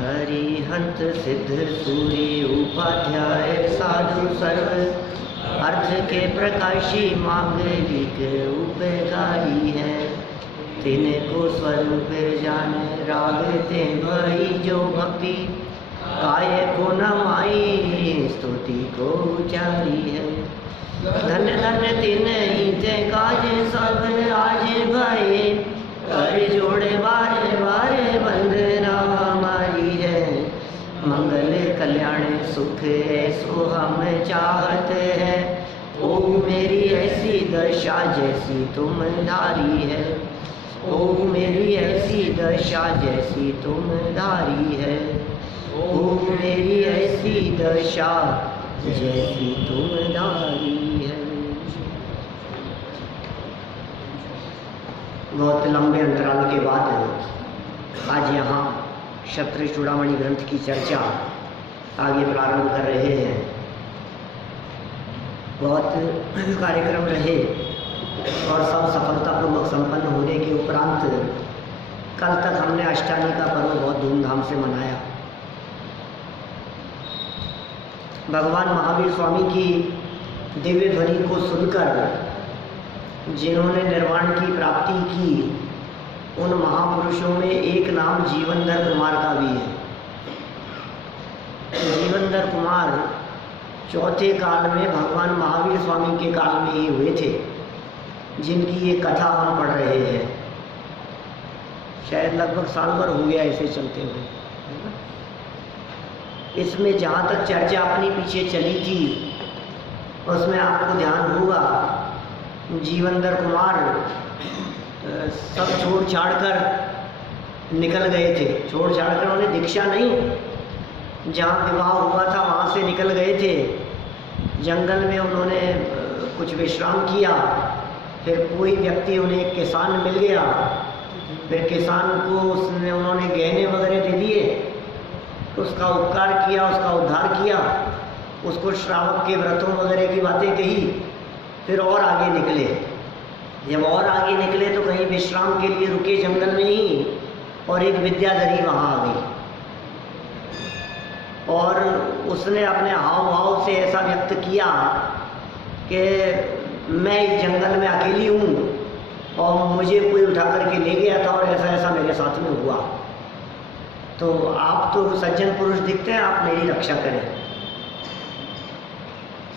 हरिहंत सिद्ध सूर्य उपाध्याय साधु सर्व अर्थ के प्रकाशी मांगलिक उपकारी है। तिनको स्वरूप जान रागते भई जो भक्ति काय को न माई स्तुति को उचारी है। धन धन तिन ही ते काज सब आज भाई कर जोड़े बारे बारे बंधना हमारी है। मंगल कल्याण सुख ऐसो हम चाहते हैं। ओ मेरी ऐसी दशा जैसी तुम धारी है। ओ मेरी ऐसी दशा जैसी तुम धारी है। ओ मेरी ऐसी दशा जैसी तुम धारी है। बहुत लंबे अंतराल के बाद आज यहाँ क्षत्रिय चूड़ामणि ग्रंथ की चर्चा आगे प्रारंभ कर रहे हैं। बहुत कार्यक्रम रहे और सब सफलतापूर्वक संपन्न होने के उपरांत कल तक हमने अष्टानी का पर्व बहुत धूमधाम से मनाया। भगवान महावीर स्वामी की दिव्य ध्वनि को सुनकर जिन्होंने निर्वाण की प्राप्ति की, उन महापुरुषों में एक नाम जीवनधर कुमार का भी है। जीवनधर कुमार चौथे काल में भगवान महावीर स्वामी के काल में ही हुए थे, जिनकी ये कथा हम पढ़ रहे हैं। शायद लगभग साल भर हो गया इसे चलते हुए। इसमें जहाँ तक चर्चा अपनी पीछे चली थी उसमें आपको ध्यान होगा जीवनधर कुमार सब छोड़ छाड़ कर निकल गए थे। छोड़ छाड़ कर उन्हें दीक्षा नहीं, जहाँ विवाह हुआ था वहाँ से निकल गए थे। जंगल में उन्होंने कुछ विश्राम किया। फिर कोई व्यक्ति उन्हें एक किसान मिल गया। फिर किसान को उसने उन्होंने गहने वगैरह दे दिए, उसका उपकार किया, उसका उद्धार किया, उसको श्रावक के व्रतों वगैरह की बातें कही। फिर और आगे निकले। जब और आगे निकले तो कहीं विश्राम के लिए रुके जंगल में ही, और एक विद्याधरी वहाँ आ गई और उसने अपने हाव भाव से ऐसा व्यक्त किया कि मैं इस जंगल में अकेली हूँ और मुझे कोई उठा करके ले गया था और ऐसा ऐसा मेरे साथ में हुआ, तो आप तो सज्जन पुरुष दिखते हैं, आप मेरी रक्षा करें।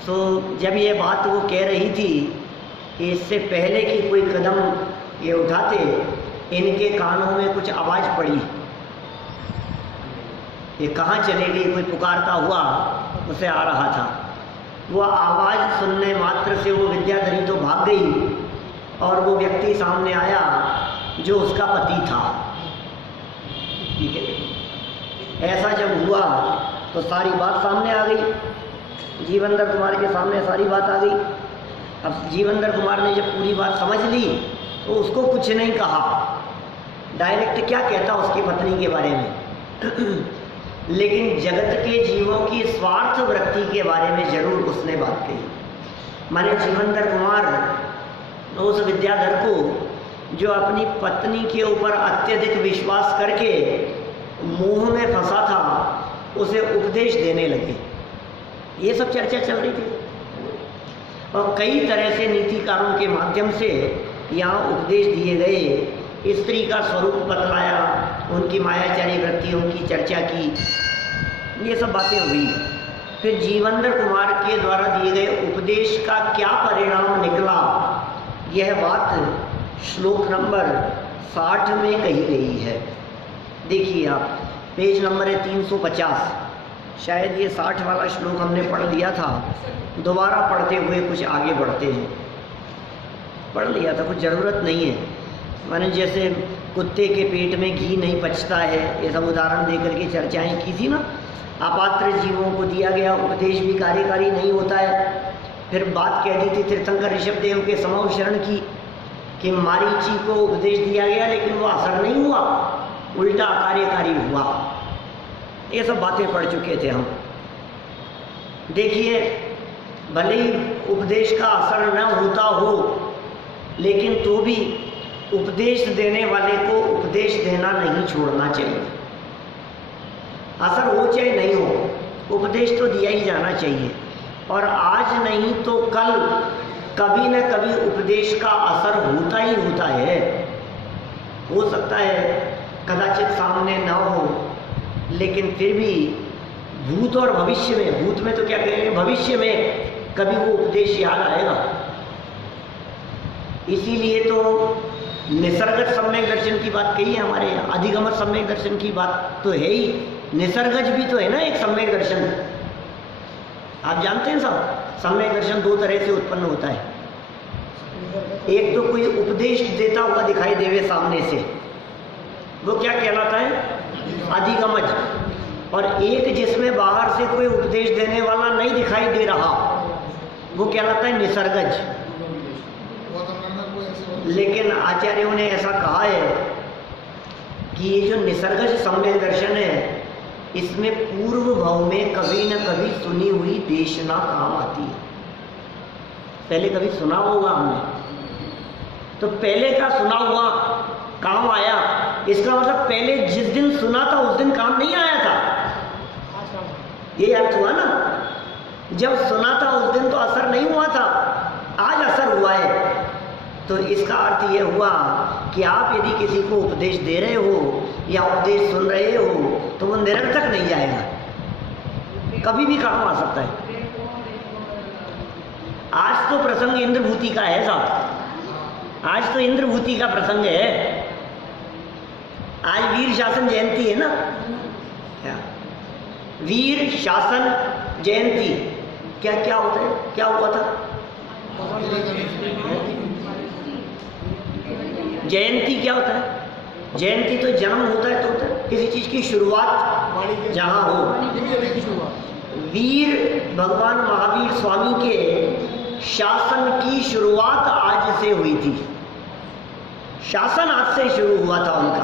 तो जब ये बात वो कह रही थी कि इससे पहले कि कोई कदम ये उठाते, इनके कानों में कुछ आवाज़ पड़ी। ये कहाँ चले गई, कोई पुकारता हुआ उसे आ रहा था। वो आवाज़ सुनने मात्र से वो विद्याधरी तो भाग गई और वो व्यक्ति सामने आया जो उसका पति था। ठीक है, ऐसा जब हुआ तो सारी बात सामने आ गई। जीवनधर कुमार के सामने सारी बात आ गई। अब जीवनधर कुमार ने जब पूरी बात समझ ली तो उसको कुछ नहीं कहा, डायरेक्ट क्या कहता उसकी पत्नी के बारे में लेकिन जगत के जीवों की स्वार्थ वृत्ति के बारे में जरूर उसने बात कही। माने जीवनधर कुमार उस विद्याधर को, जो अपनी पत्नी के ऊपर अत्यधिक विश्वास करके मोह में फंसा था, उसे उपदेश देने लगे। ये सब चर्चा चल रही थी और कई तरह से नीतिकारों के माध्यम से यहाँ उपदेश दिए गए। स्त्री का स्वरूप बतलाया, उनकी मायाचारी वृत्तियों की चर्चा की, ये सब बातें हुई। फिर जीवनधर कुमार के द्वारा दिए गए उपदेश का क्या परिणाम निकला, यह बात श्लोक नंबर 60 में कही गई है। देखिए आप, पेज नंबर है 350। शायद ये 60 वाला श्लोक हमने पढ़ लिया था, दोबारा पढ़ते हुए कुछ आगे बढ़ते हैं। पढ़ लिया था, कुछ ज़रूरत नहीं है। मैंने जैसे कुत्ते के पेट में घी नहीं पचता है, ये सब उदाहरण दे करके चर्चाएं की थी ना। अपात्र जीवों को दिया गया उपदेश भी कार्यकारी नहीं होता है। फिर बात कह दी थी तीर्थंकर ऋषभदेव के समवशरण की कि मारीची को उपदेश दिया गया लेकिन वो असर नहीं हुआ, उल्टा कार्यकारी हुआ। ये सब बातें पढ़ चुके थे हम। देखिए, भले ही उपदेश का असर न होता हो, लेकिन तो भी उपदेश देने वाले को उपदेश देना नहीं छोड़ना चाहिए। असर हो चाहे नहीं हो, उपदेश तो दिया ही जाना चाहिए। और आज नहीं तो कल कभी न कभी उपदेश का असर होता ही होता है। हो सकता है कदाचित सामने ना हो, लेकिन फिर भी भूत और भविष्य में, भूत में तो क्या कहेंगे, भविष्य में कभी वो उपदेश याद आएगा। इसीलिए तो निसर्गज सम्यक दर्शन की बात कही है हमारे यहाँ, अधिगमत सम्यक दर्शन की बात तो है ही, निसर्गज भी तो है ना एक सम्यक दर्शन। आप जानते हैं सब, सम्यक दर्शन दो तरह से उत्पन्न होता है। एक तो कोई उपदेश देता हुआ दिखाई देवे सामने से, वो क्या कहलाता है, अधिगमज। और एक जिसमें बाहर से कोई उपदेश देने वाला नहीं दिखाई दे रहा, वो कहलाता है निसर्गज। लेकिन आचार्यों ने ऐसा कहा है कि ये जो निसर्गज सम्यक दर्शन है, इसमें पूर्व भाव में कभी न कभी सुनी हुई देशना काम आती है। पहले कभी सुना होगा हमने, तो पहले का सुना हुआ काम आया, इसका मतलब पहले जिस दिन सुना था उस दिन काम नहीं आया था, ये अर्थ हुआ ना। जब सुना था उस दिन तो असर नहीं हुआ था, आज असर हुआ है। तो इसका अर्थ ये हुआ कि आप यदि किसी को उपदेश दे रहे हो या उपदेश सुन रहे हो तो वो निरर्थक नहीं जाएगा, कभी भी काम आ सकता है। आज तो प्रसंग इंद्रभूति का है साहब, आज तो इंद्रभूति का प्रसंग है। आज वीर शासन जयंती है ना, वीर शासन जयंती। क्या क्या होता है, क्या हुआ था? जयंती क्या होता है? जयंती तो जन्म होता है, तो होता है किसी चीज की शुरुआत जहां हो। वीर भगवान महावीर स्वामी के शासन की शुरुआत आज से हुई थी। शासन आज से शुरू हुआ था उनका।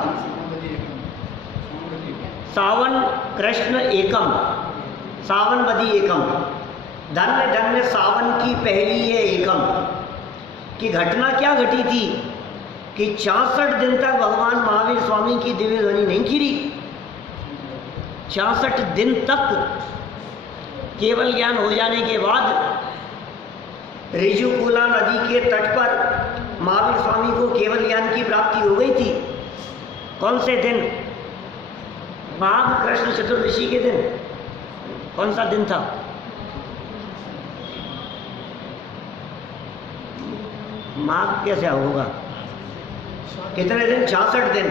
सावन कृष्ण एकम, सावन बदी एकम, धन्य धन्य सावन की पहली ये एकम। की घटना क्या घटी थी कि 66 दिन तक भगवान महावीर स्वामी की दिव्य ध्वनि नहीं गिरी। 66 दिन तक केवल ज्ञान हो जाने के बाद ऋजुकुला नदी के तट पर महावीर स्वामी को केवल ज्ञान की प्राप्ति हो गई थी। कौन से दिन? माघ कृष्ण चतुर्दशी के दिन। कौन सा दिन था? माघ कैसे होगा? कितने दिन? 66 दिन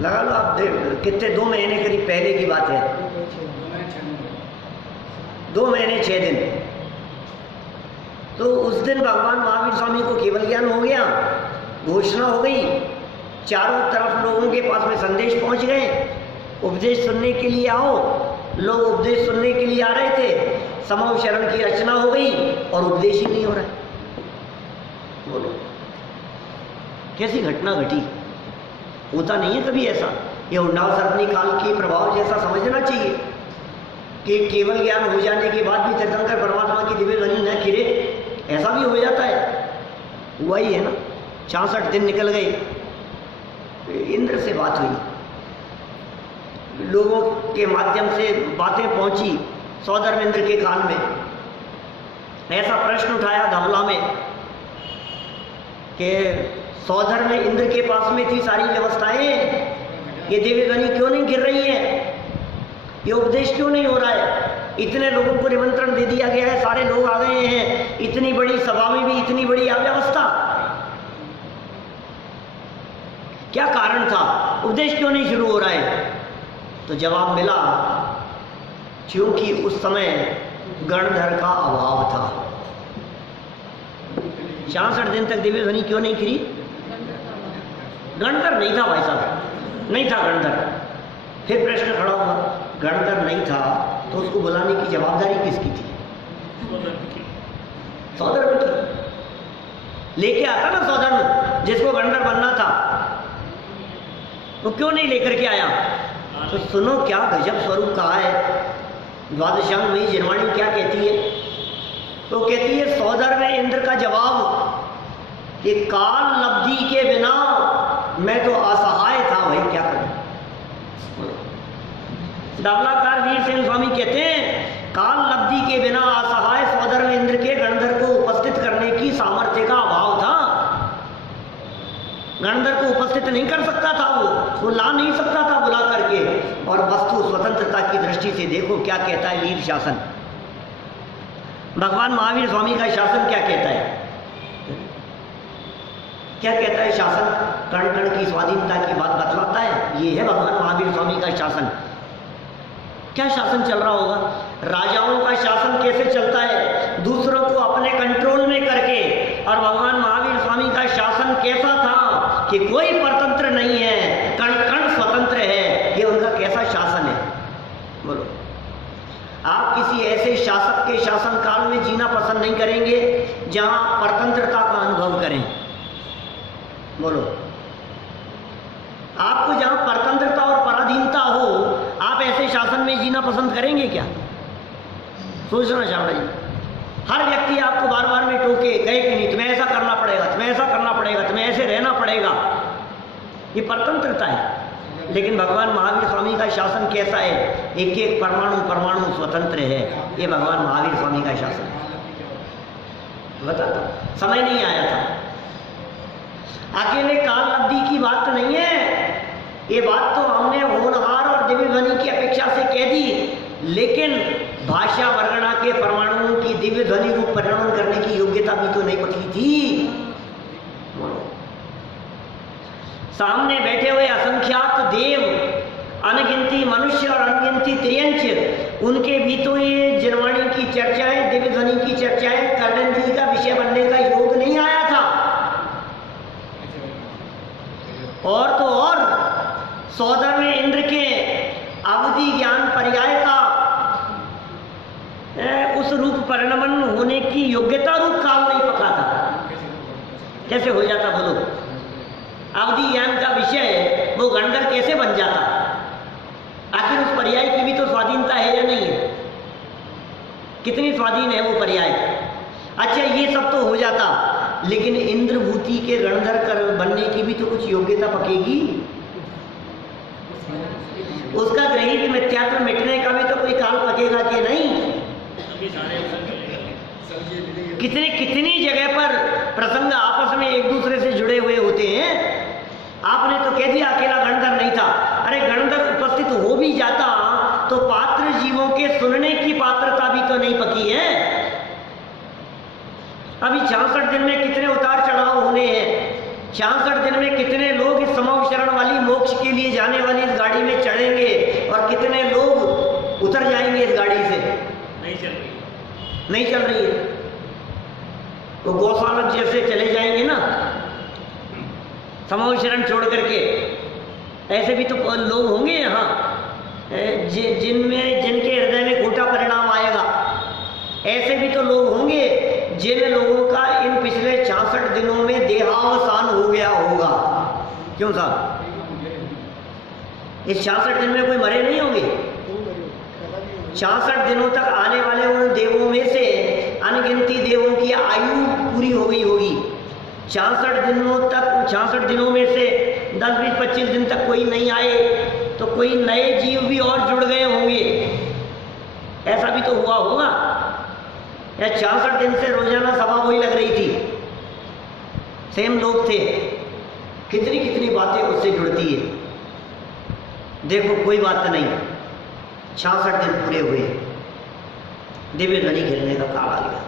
लगा लो आप, कितने, 2 महीने करीब पहले की बात है। 2 महीने 6 दिन। तो उस दिन भगवान महावीर स्वामी को केवल ज्ञान हो गया, घोषणा हो गई, चारों तरफ लोगों के पास में संदेश पहुंच गए, उपदेश सुनने के लिए आओ। लोग उपदेश सुनने के लिए आ रहे थे, समूह शरण की रचना हो गई और उपदेश ही नहीं हो रहा है। बोलो कैसी घटना घटी? होता नहीं है कभी ऐसा। ये उन्नाव सर्वनी काल के प्रभाव जैसा समझना चाहिए कि केवल ज्ञान हो जाने के बाद भी तीर्थंकर परमात्मा की दिव्य ध्वनि न खिरे, ऐसा भी हो जाता है। हुआ ही है ना। 66 दिन निकल गए, इंद्र से बात हुई, लोगों के माध्यम से बातें पहुंची सौधर्म इंद्र के कान में। ऐसा प्रश्न उठाया धवला में कि सौधर्म इंद्र के पास में थी सारी व्यवस्थाएं, ये दिव्य ध्वनि क्यों नहीं गिर रही है, ये उपदेश क्यों नहीं हो रहा है? इतने लोगों को निमंत्रण दे दिया गया है, सारे लोग आ गए हैं, इतनी बड़ी सभा में भी इतनी बड़ी अव्यवस्था, क्या कारण था? उपदेश क्यों नहीं शुरू हो रहा है? तो जवाब मिला, क्योंकि उस समय गणधर का अभाव था। 66 दिन तक दिव्य ध्वनि क्यों नहीं गिरी? गणधर नहीं था भाई साहब, नहीं था गणधर। फिर प्रश्न खड़ा हुआ, गणधर नहीं था तो उसको बुलाने की जवाबदारी किसकी थी? सौधर्म की। लेके आता ना सौधर्म, जिसको गणधर बनना था, वो क्यों नहीं लेकर के आया? तो सुनो क्या गजब स्वरूप कहा है द्वादशांग में जिनवाणी क्या कहती है? तो कहती है सौधर्म इंद्र का जवाब कि काल लब्धि के बिना मैं तो असहाय था, भाई क्या करूं। डबलाकार वीरसेन स्वामी कहते हैं काल लब्धि के बिना असहाय सौधर्म इंद्र के गणधर को उपस्थित करने की सामर्थ्य का अभाव था। गणधर को उपस्थित नहीं कर सकता था, वो ला नहीं सकता था बुला करके। और वस्तु स्वतंत्रता की दृष्टि से देखो क्या कहता है वीर शासन। भगवान महावीर स्वामी का शासन क्या कहता है? क्या कहता है शासन? कण कण की स्वाधीनता की बात बतलाता है। ये है भगवान महावीर स्वामी का शासन। क्या शासन चल रहा होगा? राजाओं का शासन कैसे चलता है? दूसरों को अपने कंट्रोल में करके। और भगवान महावीर स्वामी का शासन कैसा था कि कोई परतंत्र नहीं है, कण कण स्वतंत्र है। ये उनका कैसा शासन है? बोलो, आप किसी ऐसे शासक के शासन काल में जीना पसंद नहीं करेंगे जहां परतंत्रता का अनुभव करें? बोलो, आपको जहां परतंत्रता और पराधीनता हो, आप ऐसे शासन में जीना पसंद करेंगे क्या? सोचना चावड़ा जी। हर व्यक्ति आपको बार बार में टोके, कहे कि नहीं तुम्हें ऐसा करना पड़ेगा, तुम्हें ऐसा करना पड़ेगा, तुम्हें ऐसे रहना पड़ेगा। ये परतंत्रता है। लेकिन भगवान महावीर स्वामी का शासन कैसा है? एक एक परमाणु परमाणु स्वतंत्र है। ये भगवान महावीर स्वामी का शासन बताता। समय नहीं आया था। अकेले काल लब्धि की बात नहीं है, ये बात तो हमने होनहार और दिव्य ध्वनि की अपेक्षा से कह दी। लेकिन भाषा वर्णना के परमाणुओं की दिव्य ध्वनि रूप परिणमन करने की योग्यता भी तो नहीं पकी थी। सामने बैठे हुए असंख्यात देव, अनगिनती मनुष्य और अनगिनती त्रियंच, उनके भी तो ये जिनवाणी की चर्चाएं, दिव्य ध्वनि की चर्चाएं कर्णेंद्र का विषय बनने का योग नहीं आया था। और तो और सौदर में इंद्र के अवधि ज्ञान पर्याय का उस रूप परिणमन होने की योग्यता रूप काल नहीं पका था। कैसे हो जाता बोलो? अवधि ज्ञान का विषय वो गणधर कैसे बन जाता? आखिर उस पर्याय की भी तो स्वाधीनता है या नहीं है? कितनी स्वाधीन है वो पर्याय? अच्छा, ये सब तो हो जाता, लेकिन इंद्रभूति के गणधर कर बनने की भी तो कुछ योग्यता पकेगी। उसका ग्रहित मिथ्यात्व मिटने का भी तो कोई काल पकेगा कि नहीं? कितनी कितनी जगह पर प्रसंग आपस में एक दूसरे से जुड़े हुए होते हैं। आपने तो कह दिया अकेला गणधर नहीं था। अरे गणधर उपस्थित हो भी जाता तो पात्र जीवों के सुनने की पात्रता भी तो नहीं पकी है। अभी 66 दिन में कितने उतार चढ़ाव होने हैं। 66 दिन में कितने लोग इस समव शरण वाली मोक्ष के लिए जाने वाली इस गाड़ी में चढ़ेंगे और कितने लोग उतर जाएंगे इस गाड़ी से? नहीं चल रही है, नहीं चल रही है। तो गौशालक जैसे चले जाएंगे ना समव शरण छोड़ करके, ऐसे भी तो लोग होंगे यहाँ जिनके हृदय में खोटा परिणाम आएगा। ऐसे भी तो लोग होंगे जिन लोगों का इन पिछले 66 दिनों में देहावसान हो गया होगा। क्यों साहब? इस 66 दिन में कोई मरे नहीं होंगे? 66 दिनों तक आने वाले उन देवों में से अनगिनती देवों की आयु पूरी हो गई होगी। 66 दिनों में से 10, 20, 25 दिन तक कोई नहीं आए तो कोई नए जीव भी और जुड़ गए होंगे। ऐसा भी तो हुआ होगा। या 66 दिन से रोजाना सभा वही लग रही थी, सेम लोग थे। कितनी कितनी बातें उससे जुड़ती है। देखो कोई बात नहीं, 66 दिन पूरे हुए, दिव्य ध्वनि खेलने का काल आ गया।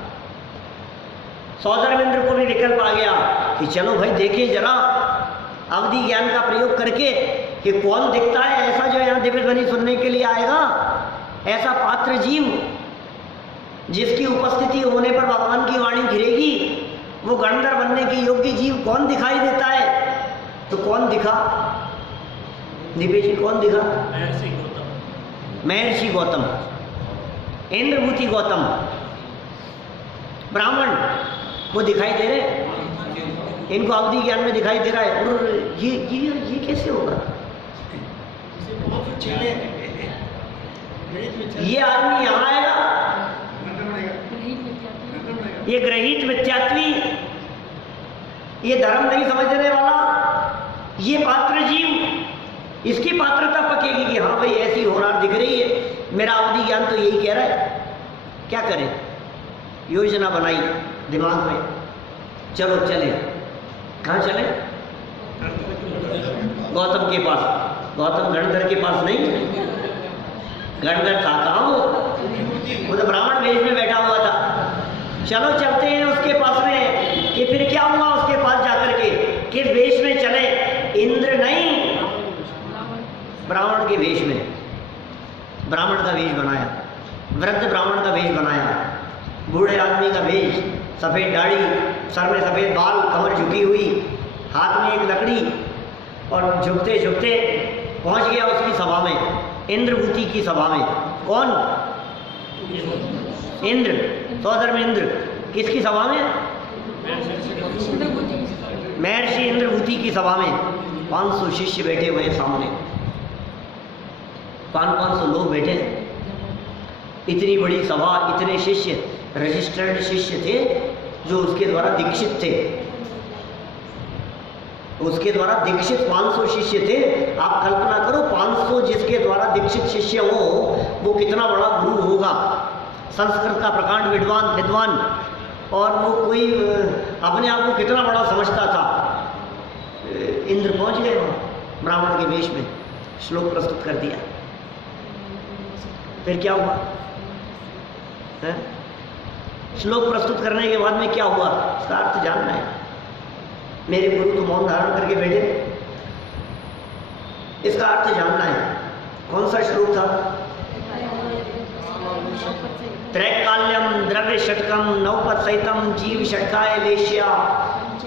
सौधर्मेंद्र को भी विकल्प आ गया कि चलो भाई देखें जरा अवधि ज्ञान का प्रयोग करके कि कौन दिखता है ऐसा जो यहाँ दिव्य ध्वनि सुनने के लिए आएगा। ऐसा पात्र जीव जिसकी उपस्थिति होने पर भगवान की वाणी घिरेगी, वो गणधर बनने के योग्य जीव कौन दिखाई देता है? तो कौन दिखा? दिव्य जी कौन दिखा? महर्षि गौतम, इंद्रभूति गौतम, ब्राह्मण वो दिखाई दे रहे। इनको अवधि ज्ञान में दिखाई दे रहा है। और ये कैसे होगा? ये आदमी यहाँ आएगा, ये ग्रहित मिथ्यात्वी, ये धर्म नहीं समझने वाला, ये पात्र जीव, इसकी पात्रता पकेगी कि हाँ भाई ऐसी होना दिख रही है। मेरा अवधि ज्ञान तो यही कह रहा है, क्या करें? योजना बनाई दिमाग में, चलो चले। कहाँ चले? गौतम के पास। गौतम गणधर के पास नहीं, गणधर था कहाँ वो तो ब्राह्मण वेश में बैठा हुआ था। चलो चलते हैं उसके पास में। कि फिर क्या हुआ उसके पास जाकर के? किस वेश में चले? इंद्र नहीं, ब्राह्मण के वेश में। ब्राह्मण का वेश बनाया, वृद्ध ब्राह्मण का वेश बनाया, बूढ़े आदमी का वेश, सफ़ेद दाढ़ी, सर में सफ़ेद बाल, कमर झुकी हुई, हाथ में एक लकड़ी, और झुकते झुकते पहुंच गया उसकी सभा में, इंद्रभूति की सभा में। कौन? इंद्र, सौधर्म इंद्र। किसकी सभा में? महर्षि इंद्रभूति की सभा में। 500 शिष्य बैठे हुए हैं सामने, 500 लोग बैठे। इतनी बड़ी सभा, इतने शिष्य, रजिस्टर्ड शिष्य थे जो उसके द्वारा दीक्षित थे। उसके द्वारा दीक्षित 500 शिष्य थे। आप कल्पना करो, 500 जिसके द्वारा दीक्षित शिष्य हो, वो कितना बड़ा गुरु होगा, संस्कृत का प्रकांड विद्वान, और वो कोई अपने आप को कितना बड़ा समझता था। इंद्र पहुंच गए वहाँ ब्राह्मण के वेश में, श्लोक प्रस्तुत कर दिया। फिर क्या हुआ है? श्लोक प्रस्तुत करने के बाद में क्या हुआ, इसका अर्थ जानना है। मेरे गुरु तो मौन धारण करके बैठे, इसका अर्थ जानना है। कौन सा श्लोक था? त्रैकाल्यम द्रव्य षटकम नवपद सहितम जीव षटकाय लेश्या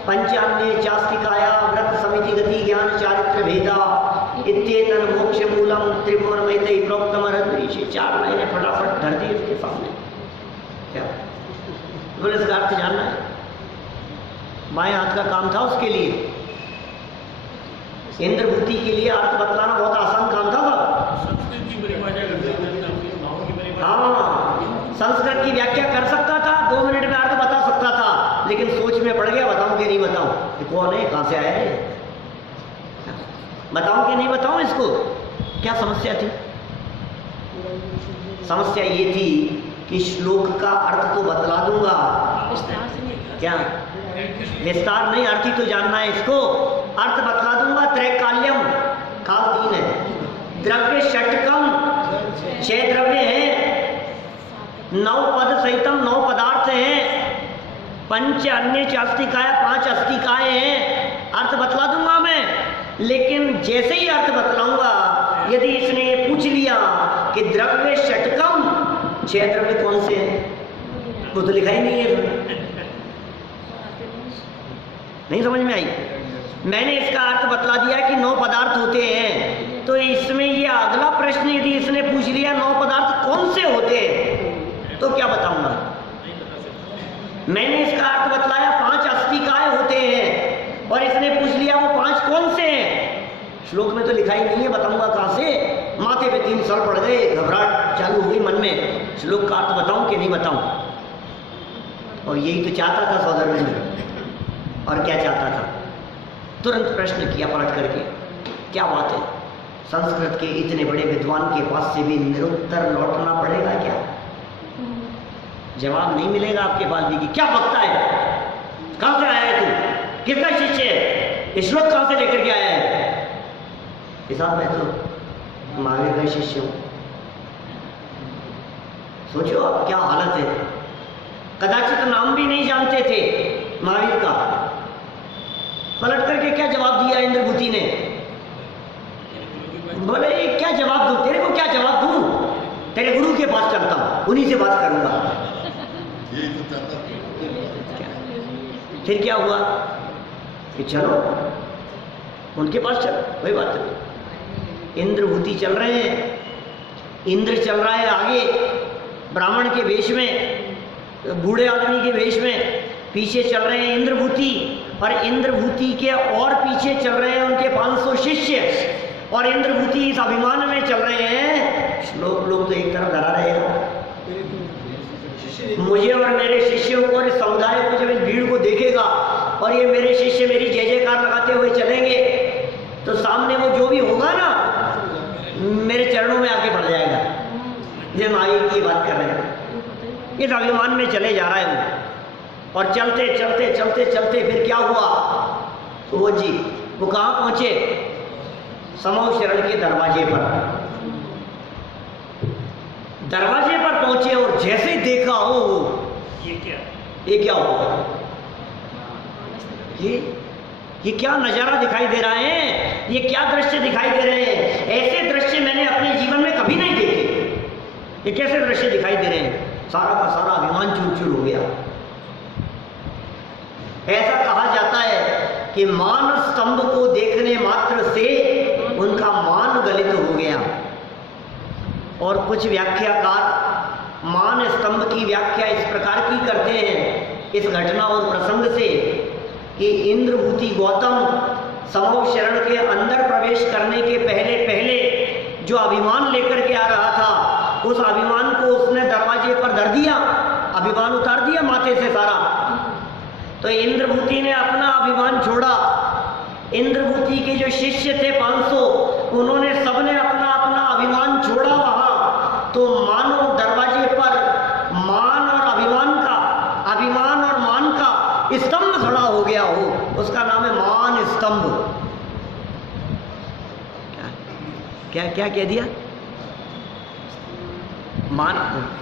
पंचान्य चास्तिकाया व्रत समिति गति ज्ञान चारित्र भेदा इत्येतन मोक्ष मूलम त्रिभुवनमयते प्रोक्तम रद्रीशे। 4 लाइनें फटाफट धर दी उसके सामने। क्या बोले? इसका अर्थ जानना है। बाएं हाथ का काम था उसके लिए, इंद्रभूति के लिए अर्थ बतलाना बहुत आसान काम था। हाँ, संस्कृत की व्याख्या कर सकता था, 2 मिनट में अर्थ बता सकता था, लेकिन सोच में पड़ गया, बताऊं कि नहीं बताऊं? ये कौन है, कहां से आया है, बताऊं कि नहीं बताऊं इसको? क्या समस्या थी? समस्या ये थी कि श्लोक का अर्थ तो बतला दूंगा, क्या विस्तार नहीं, अर्थ ही तो जानना है इसको। अर्थ बतला दूंगा। त्रैकाल्यम, काल 3 है, द्रव्य षटकम 6 द्रव्य हैं, 9 पद सहितम 9 पदार्थ हैं, पंच अन्य चास्तिकाय 5 अस्तिकाएं हैं। अर्थ बतला दूंगा मैं, लेकिन जैसे ही अर्थ बतलाऊंगा, यदि इसने ये पूछ लिया कि द्रव्य षटकम 6 द्रव्य कौन से हैं, वो तो लिखा ही नहीं है, नहीं समझ में आई। मैंने इसका अर्थ बतला दिया कि 9 पदार्थ होते हैं, तो इसमें ये अगला प्रश्न यदि इसने पूछ लिया 9 पदार्थ कौन से होते हैं, तो क्या बताऊंगा? मैंने इसका अर्थ बतलाया 5 अस्तिकाय होते हैं, और इसने पूछ लिया वो 5 कौन से हैं। श्लोक में तो लिखा ही नहीं है, बताऊंगा कहां से? माथे पे 3 सर पड़ गए, घबराहट चालू हुई मन में, श्लोक का अर्थ बताऊं कि नहीं बताऊं? और यही तो चाहता था सौधर्म में। और क्या चाहता था? तुरंत प्रश्न किया पलट करके, क्या बात है, संस्कृत के इतने बड़े विद्वान के पास से भी निरुत्तर लौटना पड़ेगा क्या? जवाब नहीं मिलेगा आपके वाल्मीकि। क्या बकता है, कहां से आया है तू, किसका शिष्य है, श्लोक कहां से लेकर के आया है? साहब मैं तो महावीर का शिष्य हूं। सोचो आप क्या हालत है। कदाचित नाम भी नहीं जानते थे महावीर का। पलट करके क्या जवाब दिया इंद्रभूति ने? बोले क्या जवाब दूं तेरे को, क्या जवाब दूं? तेरे गुरु के पास चलता हूं, उन्हीं से बात करूंगा। फिर क्या हुआ कि चलो उनके पास चलो, कोई बात नहीं। इंद्रभूति चल रहे हैं, इंद्र चल रहा है आगे ब्राह्मण के वेश में, बूढ़े आदमी के वेश में, पीछे चल रहे हैं इंद्रभूति, और इंद्रभूति के और पीछे चल रहे हैं उनके 500 शिष्य, और इंद्रभूति इस अभिमान में चल रहे हैं। श्लोक लोग तो एक तरफ धरा रहेगा, मुझे और मेरे शिष्यों को और इस समुदाय को जब इस भीड़ को देखेगा, और ये मेरे शिष्य मेरी जय जयकार लगाते हुए चलेंगे, तो सामने वो जो भी होगा ना, मेरे चरणों में आके पड़ जाएगा। जब महावीर की बात कर रहे हैं, इस अभिमान में चले जा रहा है वो, और चलते चलते चलते चलते फिर क्या हुआ, तो वो कहाँ पहुंचे, समूह शरण के दरवाजे पर। दरवाजे पर पहुंचे और जैसे देखा हो, ये क्या हुआ, ये क्या नजारा दिखाई दे रहा है, ये क्या दृश्य दिखाई दे रहे हैं। ऐसे दृश्य मैंने अपने जीवन में कभी नहीं देखे। ये कैसे दृश्य दिखाई दे रहे हैं, सारा का सारा अभिमान चूर चूर हो गया। ऐसा कहा जाता है कि मान स्तंभ को देखने मात्र से उनका मान गलित हो गया। और कुछ व्याख्याकार मान स्तंभ की व्याख्या इस प्रकार की करते हैं इस घटना और प्रसंग से कि इंद्रभूति गौतम समूह शरण के अंदर प्रवेश करने के पहले पहले जो अभिमान लेकर के आ रहा था, उस अभिमान को उसने दरवाजे पर धर दिया, अभिमान उतार दिया माथे से सारा। तो इंद्रभूति ने अपना अभिमान छोड़ा। इंद्रभूति के जो शिष्य थे 500, उन्होंने सबने अपना अपना अभिमान छोड़ा वहां। तो मानो दरवाजे पर मान और अभिमान और मान का स्तंभ खड़ा हो गया हो, उसका नाम है मान स्तंभ। क्या क्या कह दिया, मान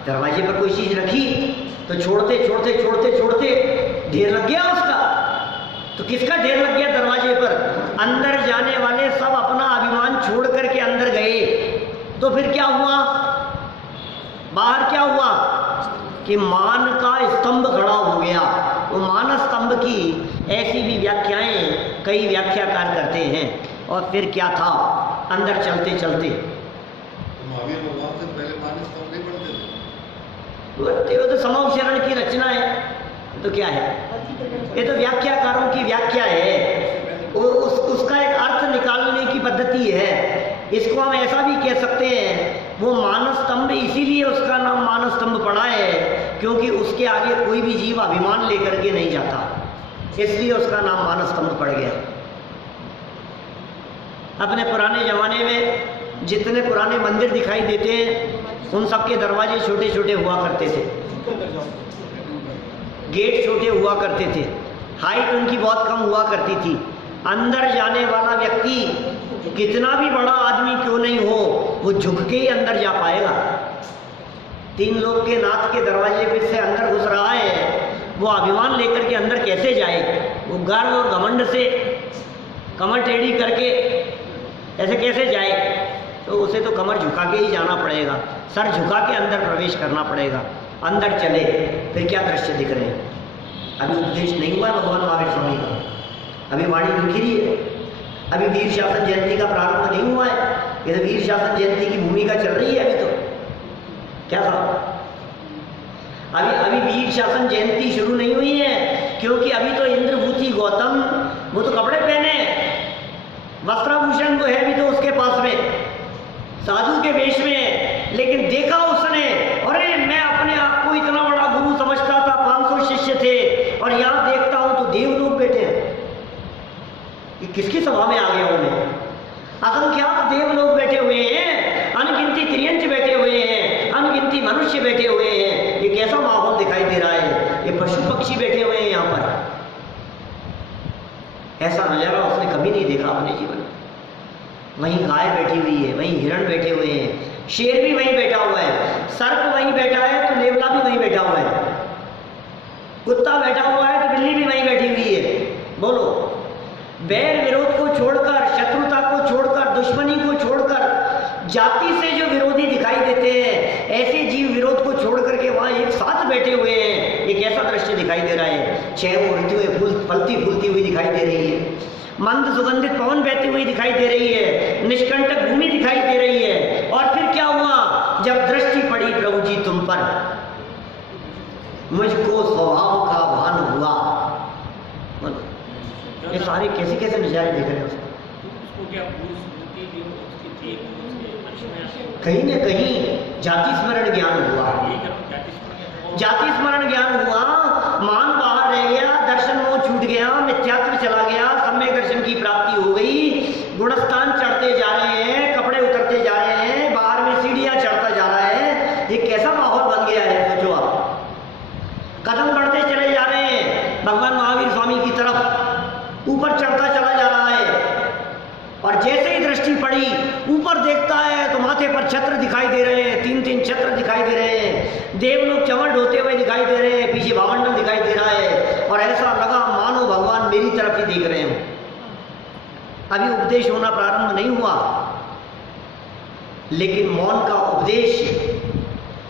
दरवाजे पर कोई चीज रखी तो छोड़ते छोड़ते छोड़ते छोड़ते ढेर लग गया उसका। तो किसका ढेर लग गया दरवाजे पर, अंदर जाने वाले सब अपना अभिमान छोड़ करके अंदर गए। तो फिर क्या हुआ, बाहर क्या हुआ कि मान का स्तंभ खड़ा हो गया। वो मान स्तंभ की ऐसी भी व्याख्याएं कई व्याख्याकार करते हैं। और फिर क्या था, अंदर चलते चलते महावीर भगवान से पहले मान स्तंभ नहीं बनते थे, वो तो समूह शरण की रचना है। तो क्या है, ये तो व्याख्याकारों की व्याख्या है, उसका एक अर्थ निकालने की पद्धति है। इसको हम ऐसा भी कह सकते हैं, वो मानस स्तंभ इसीलिए उसका नाम मानस स्तंभ पड़ा है क्योंकि उसके आगे कोई भी जीव अभिमान लेकर के नहीं जाता, इसलिए उसका नाम मानस स्तंभ पड़ गया। अपने पुराने जमाने में जितने पुराने मंदिर दिखाई देते हैं उन सब के दरवाजे छोटे छोटे हुआ करते थे, गेट छोटे हुआ करते थे, हाइट उनकी बहुत कम हुआ करती थी। अंदर जाने वाला व्यक्ति कितना भी बड़ा आदमी क्यों नहीं हो, वो झुक के ही अंदर जा पाएगा। 3 लोग के नाथ के दरवाजे पे से अंदर घुस रहा है, वो अभिमान लेकर के अंदर कैसे जाए, वो गर्व और घमंड से कमर टेढ़ी करके ऐसे कैसे जाए। तो उसे तो कमर झुका के ही जाना पड़ेगा, सर झुका के अंदर प्रवेश करना पड़ेगा। अंदर चले, फिर क्या दृश्य दिख रहे हैं। अभी उपदेश नहीं हुआ भगवान महावीर स्वामी का, अभी वाणी बिखरी है, अभी वीर शासन जयंती का प्रारंभ नहीं हुआ है। ये तो वीर शासन जयंती की भूमिका चल रही है। अभी तो क्या था, अभी वीर शासन जयंती शुरू नहीं हुई है क्योंकि अभी तो इंद्रभूति गौतम वो तो कपड़े पहने, वस्त्राभूषण तो है अभी तो उसके पास में, साधु के वेश में। लेकिन देखा उसने, अरे मैं अपने आप को इतना बड़ा गुरु समझता था, 500 शिष्य थे और यहाँ देखता हूं तो देवलोक बैठे हैं। ये किसकी सभा में आ गया हूं मैं, असंख्यात देवलोक बैठे हुए हैं, अनगिनती त्रियंच बैठे हुए हैं, अनगिनती मनुष्य बैठे हुए हैं। ये कैसा माहौल दिखाई दे रहा है, ये पशु पक्षी बैठे हुए हैं यहाँ पर। ऐसा नजारा उसने कभी नहीं देखा अपने जीवन में। वहीं गाय बैठी हुई है, वहीं हिरण बैठे हुए हैं, शेर भी वहीं बैठा हुआ है, सर्प वहीं बैठा है तो नेवला भी वहीं बैठा हुआ है, कुत्ता बैठा हुआ है तो बिल्ली भी वहीं बैठी हुई है। बोलो, बैर विरोध को छोड़कर, शत्रुता को छोड़कर, दुश्मनी को छोड़कर, जाति से जो विरोधी दिखाई देते हैं, ऐसे जीव विरोध को छोड़ करके वहां एक साथ बैठे हुए हैं। एक ऐसा दृश्य दिखाई दे रहा है, 6 उड़ती हुई फलती फूलती हुई दिखाई दे रही है, मंद सुगंधित पवन बहती हुई दिखाई दे रही है, निष्कंटक भूमि दिखाई दे रही है। और फिर क्या हुआ, जब दृष्टि पड़ी प्रभु जी तुम पर, मुझको स्वभाव का भान हुआ। ये सारे कैसे कैसे नजारे दिख रहे हैं उसको क्या कहीं न कहीं जाति स्मरण ज्ञान हुआ, जाति स्मरण ज्ञान हुआ, मान बाहर रह गया, दर्शन मोह छूट गया, मिथ्यात्व चला गया, सम्यक दर्शन की प्राप्ति हो गई। गुणस्थान चढ़ते जा रहे हैं, कपड़े उतरते जा रहे हैं, छत्र दिखाई दे रहे हैं, 3-3 छत्र दिखाई दे रहे हैं, देवलोग चमड़ ढोते हुए दिखाई दे रहे हैं, पीछे भावंडल दिखाई दे रहा है, और ऐसा लगा मानो भगवान मेरी तरफ ही देख रहे हो। अभी उपदेश होना प्रारंभ नहीं हुआ, लेकिन मौन का उपदेश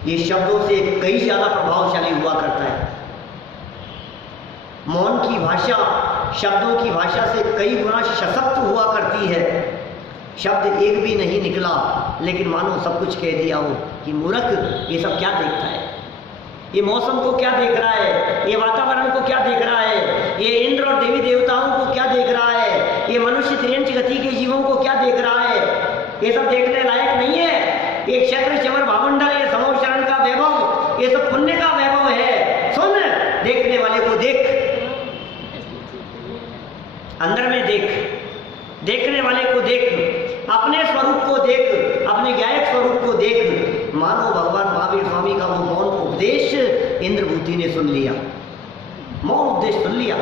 ये शब्दों से कई ज्यादा प्रभावशाली हुआ करता है। मौन की भाषा शब्दों की भाषा से कई गुना सशक्त हुआ करती है। शब्द एक भी नहीं निकला, लेकिन मानो सब कुछ कह दिया हो कि मूर्ख ये सब क्या देखता है, ये मौसम को क्या देख रहा है, ये वातावरण को क्या देख रहा है, ये इंद्र और देवी देवताओं को क्या देख रहा है, ये मनुष्य तिर्यंच गति के जीवों को क्या देख रहा है, ये सब देखने लायक नहीं है। ये क्षत्र चमर भावंडल, ये समोचरण का वैभव, ये सब पुण्य का वैभव है। सुन, देखने वाले को देख, अंदर में देख, देखने वाले को देख, अपने स्वरूप को देख, अपने ज्ञायक स्वरूप को देख। मानो भगवान महावीर स्वामी का वो मौन उपदेश इंद्रभूति ने सुन लिया, मौन उपदेश सुन लिया।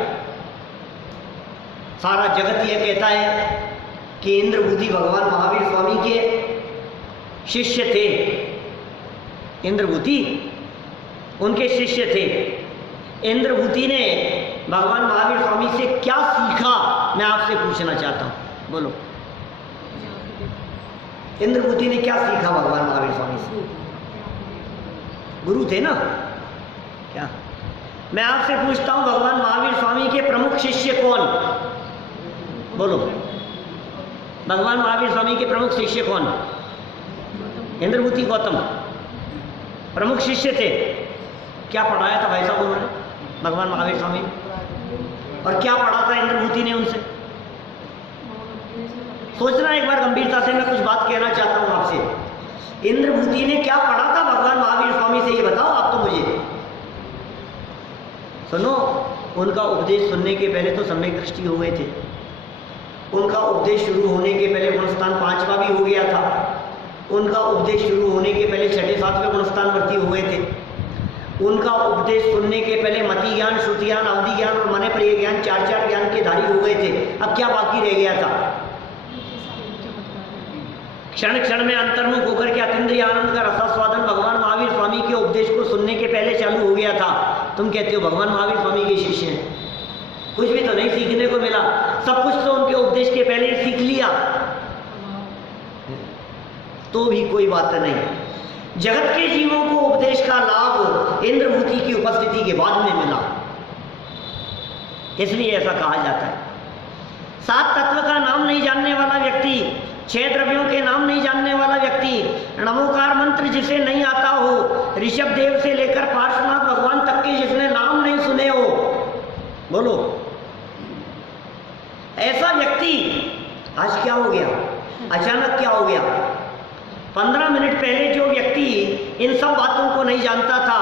सारा जगत यह कहता है कि इंद्रभूति भगवान महावीर स्वामी के शिष्य थे, इंद्रभूति उनके शिष्य थे। इंद्रभूति ने भगवान महावीर स्वामी से क्या सीखा, मैं आपसे पूछना चाहता हूं, बोलो। इंद्रभूति ने क्या सीखा भगवान महावीर स्वामी से? गुरु थे ना क्या? मैं आपसे पूछता हूं, भगवान महावीर स्वामी के प्रमुख शिष्य कौन? बोलो। भगवान महावीर स्वामी के प्रमुख शिष्य कौन? इंद्रभूति गौतम प्रमुख शिष्य थे। क्या पढ़ाया था भाई साहब उन्होंने, भगवान महावीर स्वामी, और क्या पढ़ा था इंद्रभूति ने उनसे? सोचना एक बार गंभीरता से, मैं कुछ बात कहना चाहता हूं आपसे। इंद्रभूति ने क्या पढ़ा था भगवान महावीर स्वामी से, ये बताओ आप तो मुझे। सुनो, उनका उपदेश सुनने के पहले तो सम्यक दृष्टि हुए थे, उनका उपदेश शुरू होने के पहले गुणस्थान 5वां भी हो गया था, उनका उपदेश शुरू होने के पहले 6ठे-7वें गुणस्थान वर्ती हुए थे, उनका उपदेश सुनने के पहले मति ज्ञान, श्रुति ज्ञान, अवधि ज्ञान और मने प्रिय ज्ञान, 4-4 ज्ञान के धारी हो गए थे। अब क्या बाकी रह गया था? क्षण क्षण में अंतर्मुख होकर के अतीन्द्रिय आनंद का रसास्वादन भगवान महावीर स्वामी के उपदेश को सुनने के पहले चालू हो गया था। तुम कहते हो भगवान महावीर स्वामी के शिष्य हैं, कुछ भी तो नहीं सीखने को मिला, सब कुछ तो उनके उपदेश के पहले ही सीख लिया, तो भी कोई बात नहीं। जगत के जीवों को उपदेश का लाभ इंद्रभूति की उपस्थिति के बाद में मिला, इसलिए ऐसा कहा जाता है। 7 तत्व का नाम नहीं जानने वाला व्यक्ति, 6 द्रव्यों के नाम नहीं जानने वाला व्यक्ति, नमोकार मंत्र जिसे नहीं आता हो, ऋषभ देव से लेकर पार्श्वनाथ भगवान तक के जिसने नाम नहीं सुने हो, बोलो, ऐसा व्यक्ति आज क्या हो गया, अचानक क्या हो गया? 15 मिनट पहले जो व्यक्ति इन सब बातों को नहीं जानता था,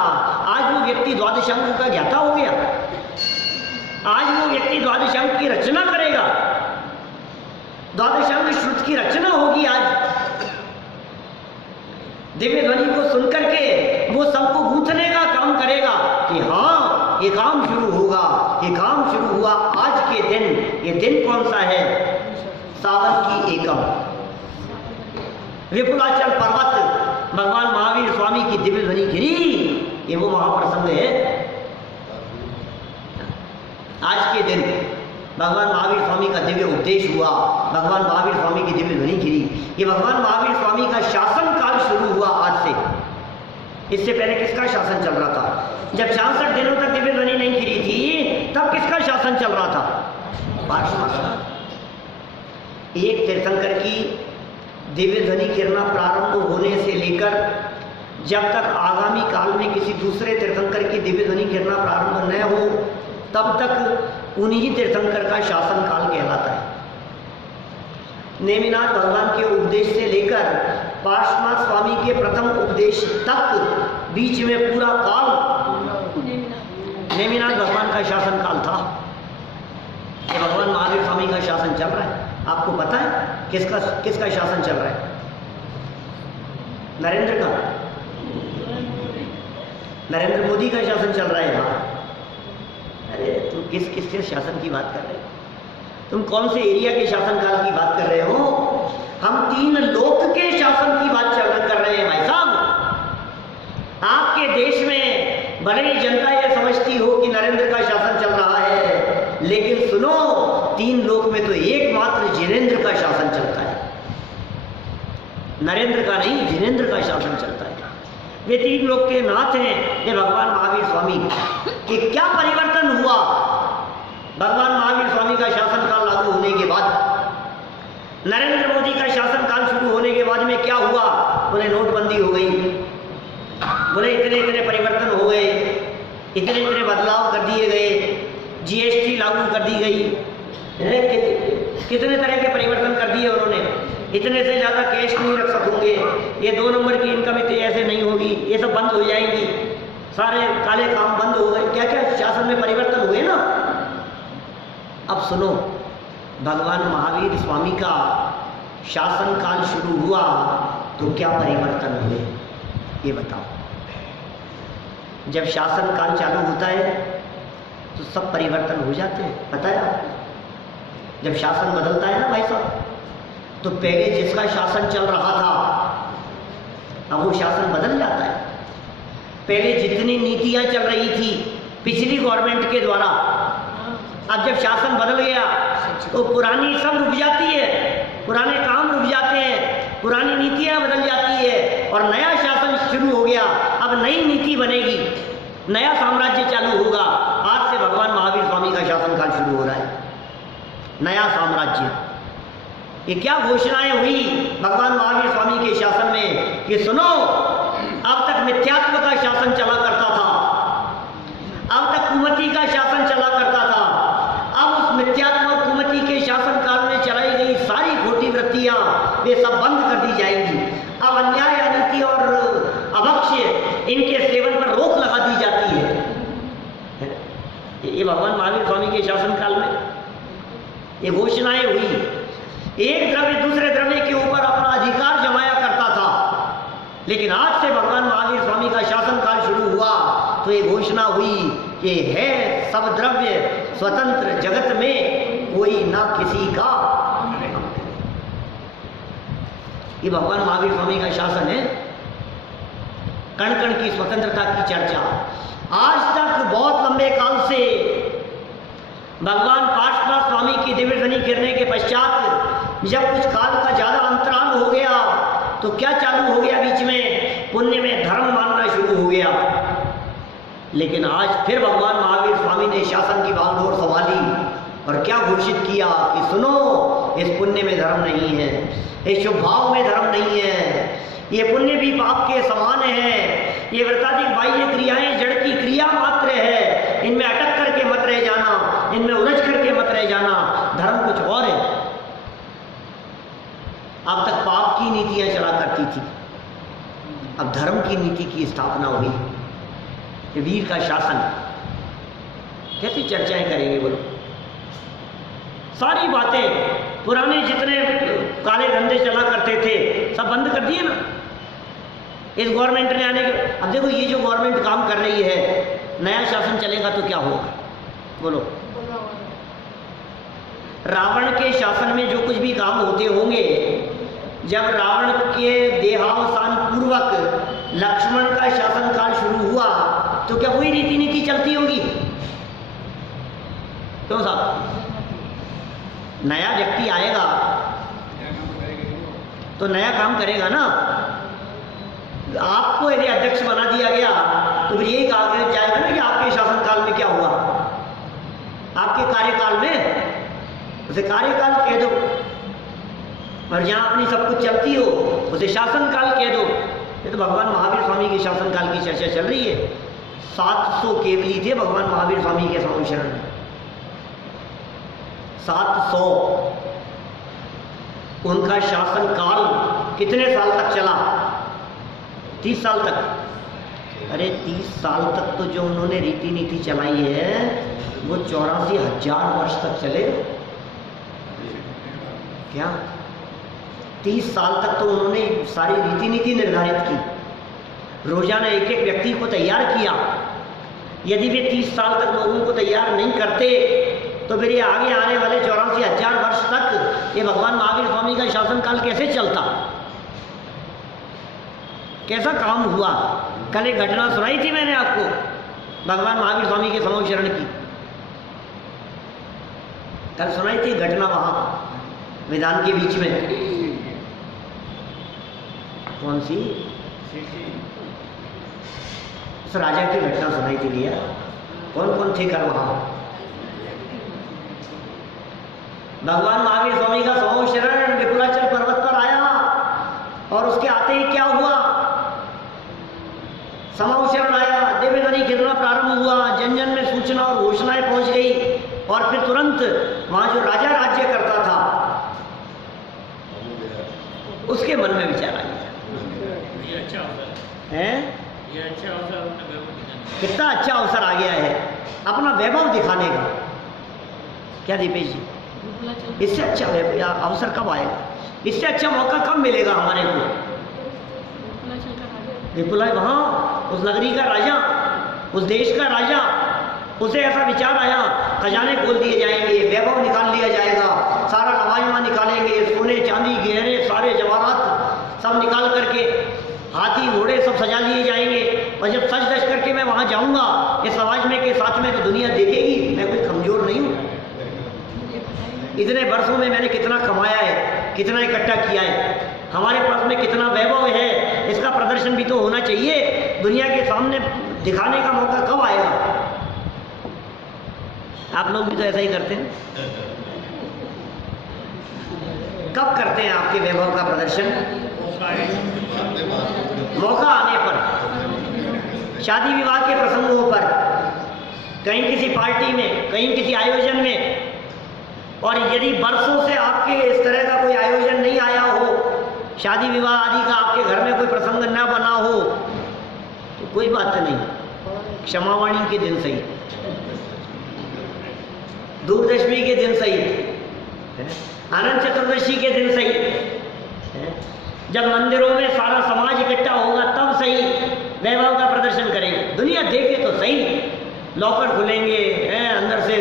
आज वो व्यक्ति द्वादशांग का ज्ञाता हो गया। आज वो व्यक्ति द्वादशांग की रचना करेगा, द्वादशांग श्रुत की रचना होगी। आज दिव्य ध्वनि को सुनकर के वो सबको गूंथने का काम करेगा कि हाँ ये काम शुरू होगा, ये काम शुरू हुआ आज के दिन। ये दिन कौन सा है? सावन की एकम, विपुलाचल पर्वत, भगवान महावीर स्वामी की दिव्य ध्वनि गिरी, ये वो महाप्रसंग है। आज के दिन भगवान महावीर स्वामी का दिव्य उपदेश हुआ, भगवान महावीर स्वामी की दिव्य ध्वनि गिरी। ये भगवान महावीर स्वामी का शासन काल शुरू हुआ आज से। इससे पहले किसका शासन चल रहा था? जब 66 दिनों तक दिव्य ध्वनि नहीं गिरी थी, तब किसका शासन चल रहा था? पार्श्वनाथ। एक तीर्थंकर की दिव्य ध्वनि गिरना प्रारंभ होने से लेकर जब तक आगामी काल में किसी दूसरे तीर्थंकर की दिव्य ध्वनि गिरना प्रारंभ न हो, तब तक उन्हीं तीर्थंकर का शासन काल कहलाता है। नेमिनाथ भगवान के उपदेश से लेकर पार्श्वनाथ स्वामी के प्रथम उपदेश तक बीच में पूरा काल नेमिनाथ भगवान का शासन काल था। ये भगवान महावीर स्वामी का शासन चल रहा है। आपको पता है किसका शासन चल रहा है? नरेंद्र का, नरेंद्र मोदी का शासन चल रहा है। हाँ, अरे तुम किसके शासन की बात कर रहे हो? तुम कौन से एरिया के शासन काल की बात कर रहे हो? हम 3 लोक के शासन की बात नरेंद्र का नहीं, जिनेंद्र का शासन चलता है। वे 3 लोक के नाथ हैं ये भगवान महावीर स्वामी। कि क्या परिवर्तन हुआ भगवान महावीर स्वामी का शासन काल लागू होने के बाद? नरेंद्र मोदी का शासन काल शुरू होने के बाद में क्या हुआ? बोले नोटबंदी हो गई, बोले इतने इतने परिवर्तन हो गए, इतने इतने बदलाव कर दिए गए, जीएसटी लागू कर दी गई, कितने तरह के परिवर्तन कर दिए उन्होंने। इतने से ज़्यादा कैश नहीं रख सकोगे, ये 2 नंबर की इनकम इतनी ऐसे नहीं होगी, ये सब बंद हो जाएंगी, सारे काले काम बंद हो गए। क्या क्या शासन में परिवर्तन हुए ना। अब सुनो, भगवान महावीर स्वामी का शासन काल शुरू हुआ तो क्या परिवर्तन हुए ये बताओ। जब शासन काल चालू होता है तो सब परिवर्तन हो जाते हैं, पता है आपको। जब शासन बदलता है ना भाई साहब, तो पहले जिसका शासन चल रहा था अब वो शासन बदल जाता है। पहले जितनी नीतियां चल रही थी पिछली गवर्नमेंट के द्वारा, अब जब शासन बदल गया तो पुरानी सब रुक जाती है, पुराने काम रुक जाते हैं, पुरानी नीतियां बदल जाती है और नया शासन शुरू हो गया। अब नई नीति बनेगी, नया साम्राज्य चालू होगा। आज से भगवान महावीर स्वामी का शासन काल शुरू हो रहा है, नया साम्राज्य। ये क्या घोषणाएं हुई भगवान महावीर स्वामी के शासन में कि सुनो, अब तक मिथ्यात्व का शासन चला करता था, अब तक कुमति का शासन चला करता था। अब उस मिथ्यात्व और कुमति के शासन काल में चलाई गई सारी खोटी वृत्तियां वे सब बंद कर दी जाएंगी। अब अन्याय, अनीति और अभक्ष्य इनके सेवन पर रोक लगा दी जाती है। ये भगवान महावीर स्वामी के शासन काल में ये घोषणाएं हुई। एक द्रव्य दूसरे द्रव्य के ऊपर अपना अधिकार जमाया करता था, लेकिन आज से भगवान महावीर स्वामी का शासन काल शुरू हुआ तो ये घोषणा हुई कि है सब द्रव्य स्वतंत्र, जगत में कोई ना किसी का। ये भगवान महावीर स्वामी का शासन है। कण कण की स्वतंत्रता की चर्चा आज तक बहुत लंबे काल से भगवान पार्श्वनाथ स्वामी की दिव्य ध्वनि गिरने के पश्चात जब कुछ काल का ज्यादा अंतराल हो गया तो क्या चालू हो गया? बीच में पुण्य में धर्म मानना शुरू हो गया। लेकिन आज फिर भगवान महावीर स्वामी ने शासन की बागडोर संभाली और क्या घोषित किया कि सुनो, इस पुण्य में धर्म नहीं है, इस शुभ भाव में धर्म नहीं है, ये पुण्य भी पाप के समान है, ये व्रताधिक बाह्य क्रियाएं जड़ की क्रिया मात्र है, इनमें अटक करके मत रह जाना, इनमें उलझ करके मत रह जाना, धर्म कुछ और है। अब तक पाप की नीतियां चला करती थी, अब धर्म की नीति की स्थापना हुई। वीर का शासन, कैसी चर्चाएं करेंगे बोलो। सारी बातें पुराने जितने काले धंधे चला करते थे सब बंद कर दिए ना इस गवर्नमेंट ने आने के। अब देखो ये जो गवर्नमेंट काम कर रही है, नया शासन चलेगा तो क्या होगा बोलो। रावण के शासन में जो कुछ भी काम होते होंगे, जब रावण के देहावसान पूर्वक लक्ष्मण का शासन काल शुरू हुआ तो क्या वही रीति नीति चलती होगी? क्यों साहब? नया व्यक्ति आएगा तो नया काम करेगा ना। आपको यदि अध्यक्ष बना दिया गया तो फिर यही कहा जाएगा ना कि आपके शासनकाल में क्या हुआ, आपके कार्यकाल में। उसे कार्यकाल कह दो, और जहां अपनी सब कुछ चलती हो उसे शासनकाल कह दो। ये तो भगवान महावीर स्वामी के शासनकाल की चर्चा चल रही है। 700 केवली थे भगवान महावीर स्वामी के समूह शरण में, 700। उनका शासनकाल कितने साल तक चला? 30 साल तक। अरे 30 साल तक तो जो उन्होंने रीति नीति चलाई है वो 84,000 वर्ष तक चले। क्या 30 साल तक तो उन्होंने सारी रीति नीति निर्धारित की, रोजाना एक एक व्यक्ति को तैयार किया। यदि वे 30 साल तक लोगों को तैयार नहीं करते तो फिर ये आगे आने वाले 84,000 वर्ष तक ये भगवान महावीर स्वामी का शासनकाल कैसे चलता, कैसा काम हुआ? कल एक घटना सुनाई थी मैंने आपको भगवान महावीर स्वामी के समूह शरण की। कल सुनाई थी घटना वहां विधान के बीच में। कौन सी? उस राजा की घटना सुनाई थी भैया। कौन कौन थे कर वहां? भगवान महावीर स्वामी का समूह शरण विपुलाचल पर्वत पर आया और उसके आते ही क्या हुआ? समूह शरण आया, दिव्य ध्वनि गिरना प्रारंभ हुआ, जन जन में सूचना और घोषणाएं पहुंच गई और फिर तुरंत वहां जो राजा राज्य करता था उसके मन में विचार आ गया, ये अच्छा अवसर है ये अच्छा अवसर अपने वैभव दिखाने कितना अच्छा अवसर आ गया है अपना वैभव दिखाने का। क्या दीपेश जी, इससे अच्छा अवसर कब आएगा? इससे अच्छा मौका कब मिलेगा हमारे को? विपुला वहाँ उस नगरी का राजा, उस देश का राजा, उसे ऐसा विचार आया खजाने खोल दिए जाएंगे, वैभव निकाल लिया जाएगा, सारा लवाजमा निकालेंगे, सोने चांदी गहने सारे जवाहरात सब निकाल करके हाथी घोड़े सब सजा लिए जाएंगे और जब सज धज करके मैं वहाँ जाऊँगा इस लवाजमे के साथ में तो दुनिया देखेगी मैं कोई कमज़ोर नहीं हूँ। इतने वर्षों में मैंने कितना कमाया है, कितना इकट्ठा किया है, हमारे पास में कितना वैभव है, इसका प्रदर्शन भी तो होना चाहिए, दुनिया के सामने दिखाने का मौका कब आएगा? आप लोग भी तो ऐसा ही करते हैं। कब करते हैं आपके वैभव का प्रदर्शन? मौका आने पर, शादी विवाह के प्रसंगों पर, कहीं किसी पार्टी में, कहीं किसी आयोजन में, और यदि वर्षों से आपके इस तरह का कोई आयोजन नहीं आया हो, शादी विवाह आदि का आपके घर में कोई प्रसंग न बना हो तो कोई बात नहीं, क्षमावाणी के दिन सही, दूरदशमी के दिन सही, अनंत चतुर्दशी के दिन सही, जब मंदिरों में सारा समाज इकट्ठा होगा तब सही वैभव का प्रदर्शन करेंगे। दुनिया देखे तो सही, लॉकर खुलेंगे, अंदर से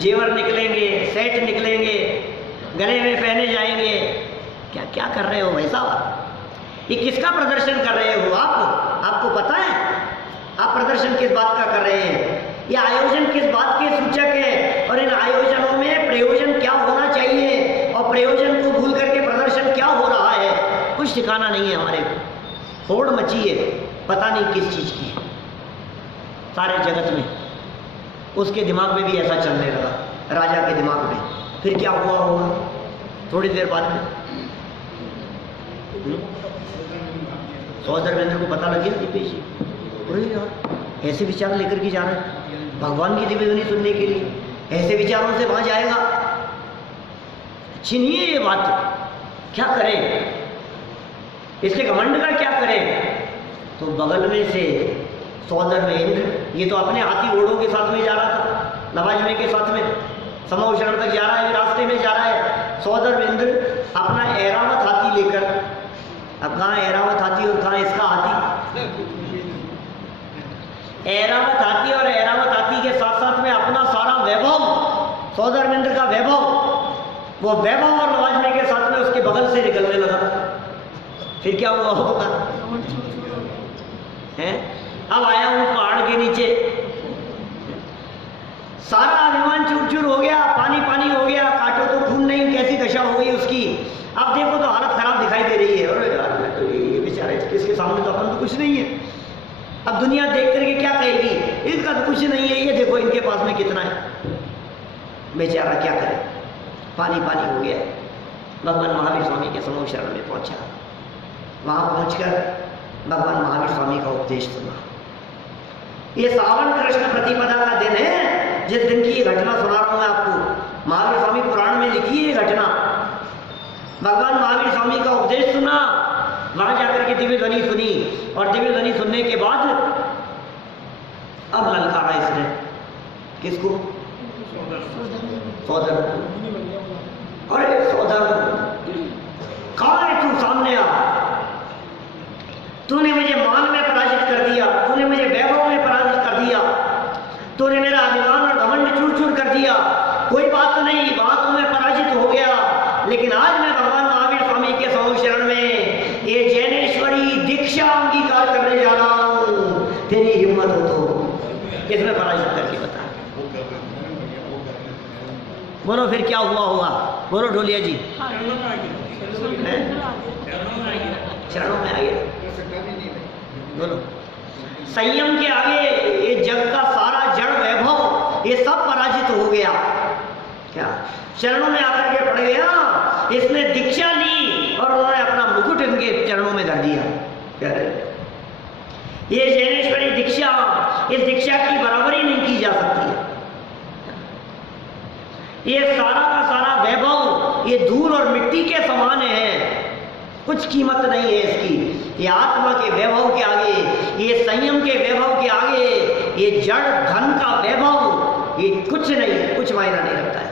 जेवर निकलेंगे, सेट निकलेंगे, गले में पहने जाएंगे। क्या क्या कर रहे हो भाई साहब? ये किसका प्रदर्शन कर रहे हो आप? आपको पता है आप प्रदर्शन किस बात का कर रहे हैं? ये आयोजन किस बात के सूचक है और इन आयोजनों में प्रयोजन क्या होना चाहिए और प्रयोजन को भूल करके प्रदर्शन क्या हो रहा है, कुछ ठिकाना नहीं है हमारे को। होड़ मची है, पता नहीं किस चीज़ की है सारे जगत में। उसके दिमाग में भी ऐसा चलने लगा, राजा के दिमाग में। फिर क्या हुआ होगा थोड़ी देर बाद में? सौधर्मेंद्र को पता लग गया दीपेश जी, अरे यार ऐसे विचार लेकर के जा रहे हैं भगवान की दिव्य ध्वनि सुनने के लिए, ऐसे विचारों से वहां जाएगा, छीनिए ये बात, क्या करें? इसके घमंड का क्या करें? तो बगल में से सौधर्मेंद्र, ये तो अपने हाथी घोड़ों के साथ में जा रहा था, लवाजमे के साथ में समूह शरण तक जा रहा है, रास्ते में जा रहा है। सौधर्मेंद्र अपना ऐरावत हाथी लेकर, अब कहाँ ऐरावत हाथी और कहाँ इसका हाथी? ऐरावत हाथी और ऐरावत हाथी के साथ साथ में अपना सारा वैभव, सौधर्मेंद्र का वैभव, वो वैभव और लवाजमे के साथ में उसके बगल से निकलने लगा। फिर क्या हुआ होगा? हैं? अब आया हूं पहाड़ के नीचे, सारा अभिमान चूर चूर हो गया, पानी पानी हो गया, काटो तो खून नहीं, कैसी दशा हो गई उसकी। अब देखो तो हालत खराब दिखाई दे रही है। अरे यार मैं तो ये बेचारे, इसके सामने तो अपन तो कुछ नहीं है। अब दुनिया देख करके क्या कहेगी? इसका तो कुछ नहीं है, ये देखो इनके पास में कितना है। बेचारा क्या करे, पानी पानी हो गया। भगवान महावीर स्वामी के समूह शरण में पहुंचा। वहां पहुंचकर भगवान महावीर स्वामी का उपदेश सुना। ये सावन कृष्ण प्रतिपदा का दिन है, जिस दिन की ये घटना सुना रहा हूं मैं आपको। महावीर स्वामी पुराण में लिखी है ये घटना। भगवान महावीर स्वामी का उपदेश सुना, वहां जाकर के दिव्य ध्वनि सुनी, और दिव्य ध्वनि सुनने के बाद अब ललकारा इसने किसको? सौधर। अरे सौधर, कहां है तू? सामने आ। तूने मुझे मान में पराजित कर दिया, तूने मुझे वैभव में पराजित कर दिया, तूने मेरा अभिमान और घमंड चूर चूर कर दिया। कोई बात नहीं, वहां तो मैं पराजित हो गया, लेकिन आज मैं भगवान महावीर स्वामी के समूह शरण में ये जैनेश्वरी दीक्षा अंगीकार करने जा रहा हूं। तेरी हिम्मत हो तो इसमें पराजित करके बता। बोलो फिर क्या हुआ होगा? बोलो ढोलिया जी। चरणों में आ गया। कर सकता भी नहीं मैं। बोलो, संयम के आगे ये जग का सारा जड़ वैभव ये सब पराजित हो गया। क्या चरणों में आकर के पड़ गया, इसने दीक्षा ली और उन्होंने अपना मुकुट इनके चरणों में धर दिया। क्या ये जैनेश्वरी दीक्षा, इस दीक्षा की बराबरी नहीं की जा सकती है। ये सारा का सारा वैभव ये धूल और मिट्टी के समान है, कुछ कीमत नहीं है इसकी। ये आत्मा के वैभव के आगे, ये संयम के वैभव के आगे, ये जड़ धन का वैभव ये कुछ नहीं है, कुछ मायना नहीं रखता है।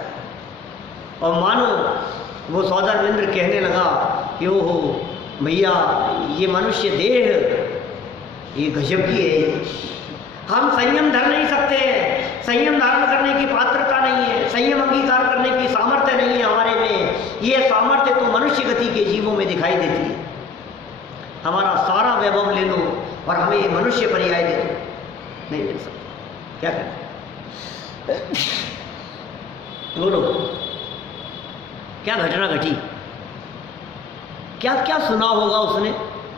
और मानो वो सौदागर इंद्र कहने लगा कि ओहो भैया, ये मनुष्य देह ये गजब की है, हम संयम धर नहीं सकते, संयम धारण करने की पात्रता नहीं है, संयम अंगीकार करने की सामर्थ्य नहीं है हमारे में। ये सामर्थ्य तो मनुष्य गति के जीवों में दिखाई देती है। हमारा सारा वैभव ले लो और हमें ये मनुष्य पर्याय दे दो, नहीं मिल सकता। क्या करें? बोलो, क्या घटना घटी? क्या क्या सुना होगा उसने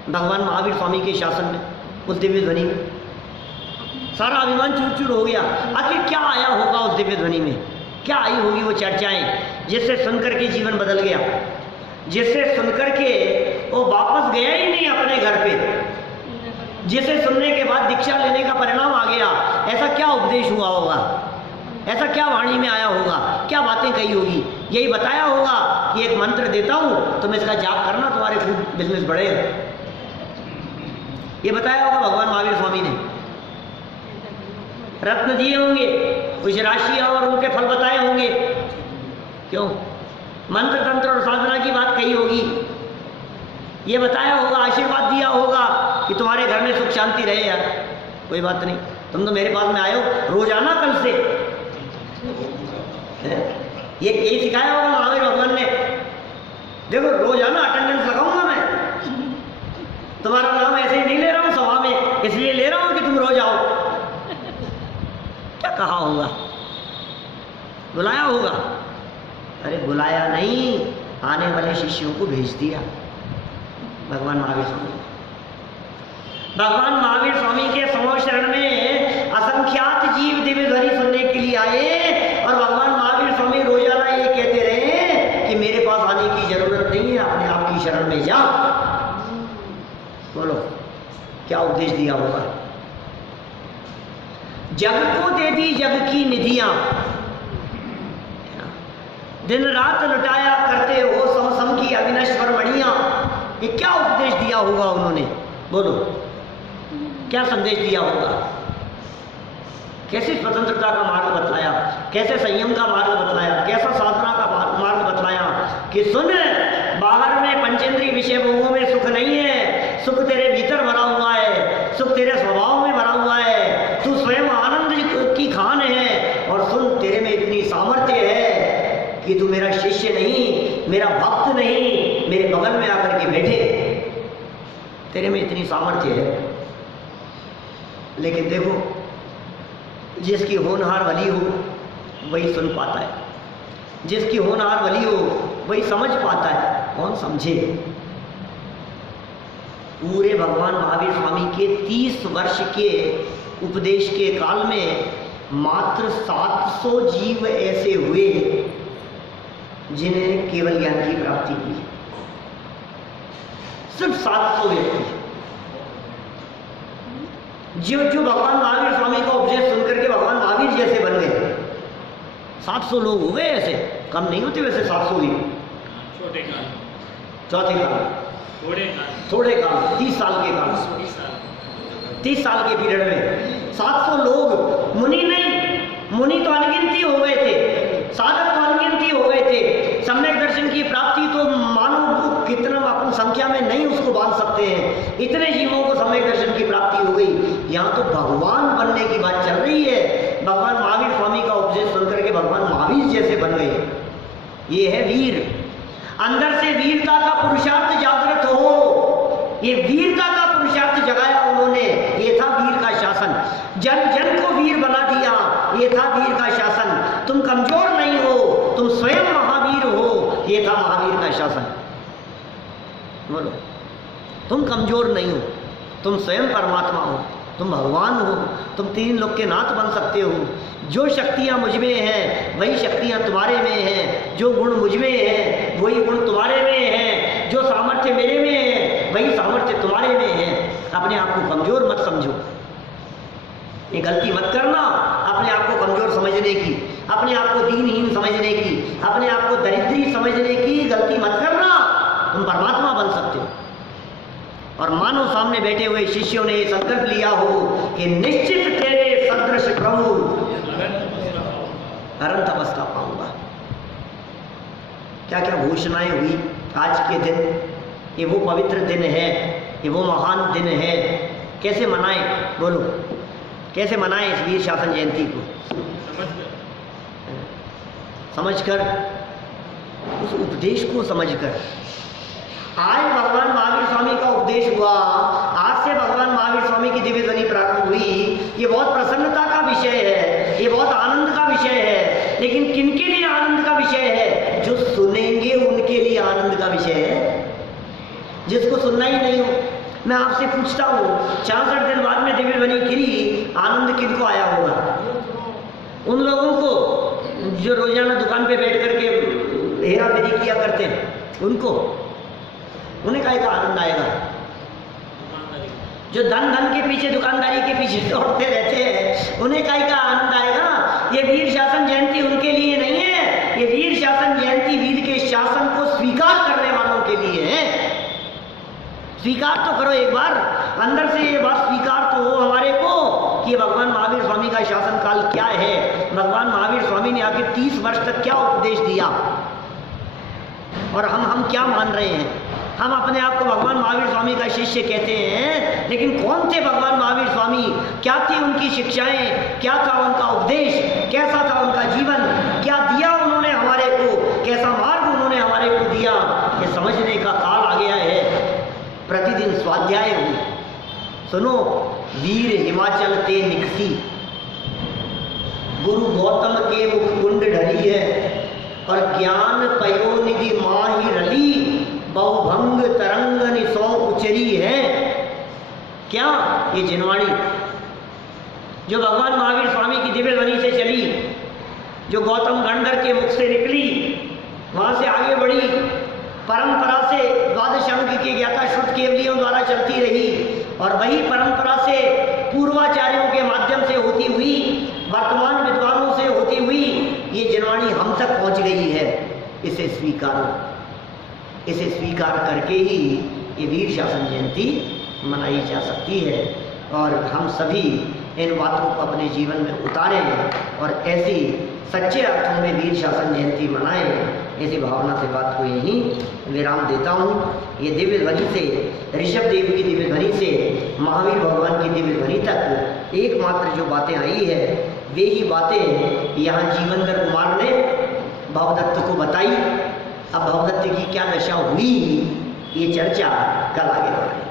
भगवान महावीर स्वामी के शासन में, उस दिव्य ध्वनि में? सारा अभिमान चूर चूर हो गया। आखिर क्या आया होगा उस दिव्य ध्वनि में? क्या आई होगी वो चर्चाएं जिससे सुनकर के जीवन बदल गया, जिससे सुनकर के वो वापस गया ही नहीं अपने घर पे, जिसे सुनने के बाद दीक्षा लेने का परिणाम आ गया? ऐसा क्या उपदेश हुआ होगा? ऐसा क्या वाणी में आया होगा? क्या बातें कही होगी? यही बताया होगा कि एक मंत्र देता हूं, तुम इसका जाप करना, तुम्हारे खूब बिजनेस बढ़ेगा। ये बताया होगा भगवान महावीर स्वामी ने। रत्न दिए होंगे, कुछ राशियां और उनके फल बताए होंगे। क्यों? मंत्र तंत्र और साधना की बात कही होगी, ये बताया होगा, आशीर्वाद दिया होगा कि तुम्हारे घर में सुख शांति रहे। यार कोई बात नहीं, तुम तो मेरे पास में आए हो रोजाना कल से। ये यही सिखाया होगा महावीर भगवान ने। देखो रोजाना अटेंडेंस लगाऊंगा मैं, तुम्हारा नाम ऐसे ही नहीं ले रहा हूं सभा में, इसलिए ले रहा हूं कि तुम रोज आओ। क्या कहा होगा? बुलाया होगा? अरे बुलाया नहीं, आने वाले शिष्यों को भेज दिया भगवान महावीर स्वामी। भगवान महावीर स्वामी के समो शरण में असंख्यात जीव दिव्य ध्वनि सुनने के लिए आए और भगवान महावीर स्वामी रोजाना ये कहते रहे कि मेरे पास आने की जरूरत नहीं है, अपने आप की शरण में जा। बोलो, क्या उपदेश दिया होगा? जग को दे दी जग की निधियां, दिन रात लुटाया करते हो सम सम की अविनश्वर मणियां। ये क्या उपदेश दिया होगा उन्होंने? बोलो, क्या संदेश दिया होगा? कैसे स्वतंत्रता का मार्ग बतलाया, कैसे संयम का मार्ग बतलाया, कैसा साधना का मार्ग बतलाया कि सुन, बाहर में पंचेंद्रीय विषय भोगों में सुख नहीं है, सुख तेरे भीतर भरा हुआ है, सुख तेरे स्वभाव में भरा हुआ है, तू स्वयं आनंद की खान है। और सुन, तेरे में इतनी सामर्थ्य है कि तू मेरा शिष्य नहीं, मेरा भक्त नहीं, मेरे बगल में आकर के बैठे, तेरे में इतनी सामर्थ्य है। लेकिन देखो, जिसकी होनहार वली हो वही सुन पाता है, जिसकी होनहार वली हो वही समझ पाता है, कौन समझे? पूरे भगवान महावीर स्वामी के 30 वर्ष के उपदेश के काल में मात्र 700 जीव ऐसे हुए जिन्हें केवल ज्ञान की प्राप्ति की। सिर्फ 700 व्यक्ति जो भगवान महावीर स्वामी का उपदेश सुनकर के भगवान महावीर जैसे बन गए। 700 लोग हो गए ऐसे, कम नहीं होते वैसे 700 भी। छोटे काल, चौथे काल, थोड़े काल, 30 साल के काल, 30 साल के पीरियड में 700 लोग, मुनि नहीं, मुनि तो अनगिनती हो गए थे, साधक तो अनगिनती हो गए थे। सम्यक दर्शन की प्राप्ति तो मानो कितना अपन संख्या में नहीं उसको बांध सकते हैं, इतने जीवों को सम्यक दर्शन की प्राप्ति हो गई। यहाँ तो भगवान बनने की बात चल रही है। भगवान महावीर स्वामी का उपदेश सुनकर के भगवान महावीर जैसे बन गए। ये है वीर, अंदर से वीरता का पुरुषार्थ जागृत हो, ये वीरता का पुरुषार्थ जगाया उन्होंने। ये था वीर का शासन, जन जन को वीर बना दिया, ये था वीर का शासन। तुम कमजोर नहीं हो, तुम स्वयं महावीर हो, ये था महावीर का शासन। बोलो, तुम कमज़ोर नहीं हो, तुम स्वयं परमात्मा हो, तुम भगवान हो, तुम तीन लोक के नाथ बन सकते हो। जो शक्तियाँ मुझ में हैं वही शक्तियाँ तुम्हारे में हैं, जो गुण मुझ में हैं वही गुण तुम्हारे में हैं, जो सामर्थ्य मेरे में है वही सामर्थ्य तुम्हारे में है। अपने आप को कमज़ोर मत समझो, ये गलती मत करना अपने आप को कमज़ोर समझने की, अपने आप को दीनहीन समझने की, अपने आप को दरिद्री समझने की गलती मत करना। तुम परमात्मा बन सकते हो। और मानो सामने बैठे हुए शिष्यों ने संकल्प लिया हो कि निश्चित तेरे सदृश प्रभु अनंत तपस्या पाऊंगा। क्या क्या घोषणाएं हुई आज के दिन। ये वो पवित्र दिन है, ये वो महान दिन है। कैसे मनाएं, बोलो कैसे मनाएं इस वीर शासन जयंती को? समझकर, उस उपदेश को समझकर। आज भगवान महावीर स्वामी का उपदेश हुआ, आज से भगवान महावीर स्वामी की दिव्य ध्वनि प्रारंभ हुई। ये बहुत प्रसन्नता का विषय है, ये बहुत आनंद का विषय है। लेकिन किनके लिए आनंद का विषय है? जो सुनेंगे उनके लिए आनंद का विषय है। जिसको सुनना ही नहीं हो, मैं आपसे पूछता हूँ 66 दिन बाद में दिव्य ध्वनि गिरी, आनंद किनको आया होगा? उन लोगों को जो रोजाना दुकान पे बैठ करके हेरा फेरी किया करते हैं, उनको, उन्हें काहे का आनंद आएगा? जो धन के पीछे, दुकानदारी के पीछे दौड़ते रहते हैं, उन्हें काहे का आनंद आएगा? ये वीर शासन जयंती उनके लिए नहीं है, ये वीर शासन जयंती वीर के शासन को स्वीकार करने वालों के लिए है। स्वीकार तो करो एक बार, अंदर से ये बात स्वीकार तो हो हमारे को कि भगवान महावीर स्वामी का शासन काल क्या है। भगवान महावीर स्वामी ने आखिर 30 वर्ष तक क्या उपदेश दिया और हम क्या मान रहे हैं? हम अपने आप को भगवान महावीर स्वामी का शिष्य कहते हैं, लेकिन कौन थे भगवान महावीर स्वामी? क्या थी उनकी शिक्षाएं? क्या था उनका उपदेश? कैसा था उनका जीवन? क्या दिया उन्होंने हमारे को? कैसा मार्ग उन्होंने हमारे को दिया? ये समझने का काल आ गया है। प्रतिदिन स्वाध्याय हो। सुनो, वीर हिमाचल ते निकसी, गुरु गौतम के मुख कुंड ढली है, और ज्ञान पयोनिधि माही रली, बहुभंग तरंग निसौ उचरी है। क्या ये जिनवाणी जो भगवान महावीर स्वामी की दिव्य ध्वनि से चली, जो गौतम गंधर के मुख से निकली, वहां से आगे बढ़ी, परंपरा से द्वादश अंग के ज्ञाता श्रुत केवलियों द्वारा चलती रही, और वही परंपरा से पूर्वाचार्यों के माध्यम से होती हुई, वर्तमान विद्वानों से होती हुई ये जिनवाणी हम तक पहुंच गई है। इसे स्वीकारो। इसे स्वीकार करके ही ये वीर शासन जयंती मनाई जा सकती है। और हम सभी इन बातों को अपने जीवन में उतारें और ऐसी सच्चे अर्थों में वीर शासन जयंती मनाएं। ऐसी भावना से बात को यहीं विराम देता हूँ। ये दिव्य ध्वनि से, ऋषभ देव की दिव्य ध्वनि से महावीर भगवान की दिव्य ध्वनि तक एकमात्र जो बातें आई है, वे ही बातें यहाँ जीवनधर कुमार ने भवदत्त को बताई। अब भवदत्त की क्या दशा हुई, ये चर्चा कल आगे बढ़ेगी।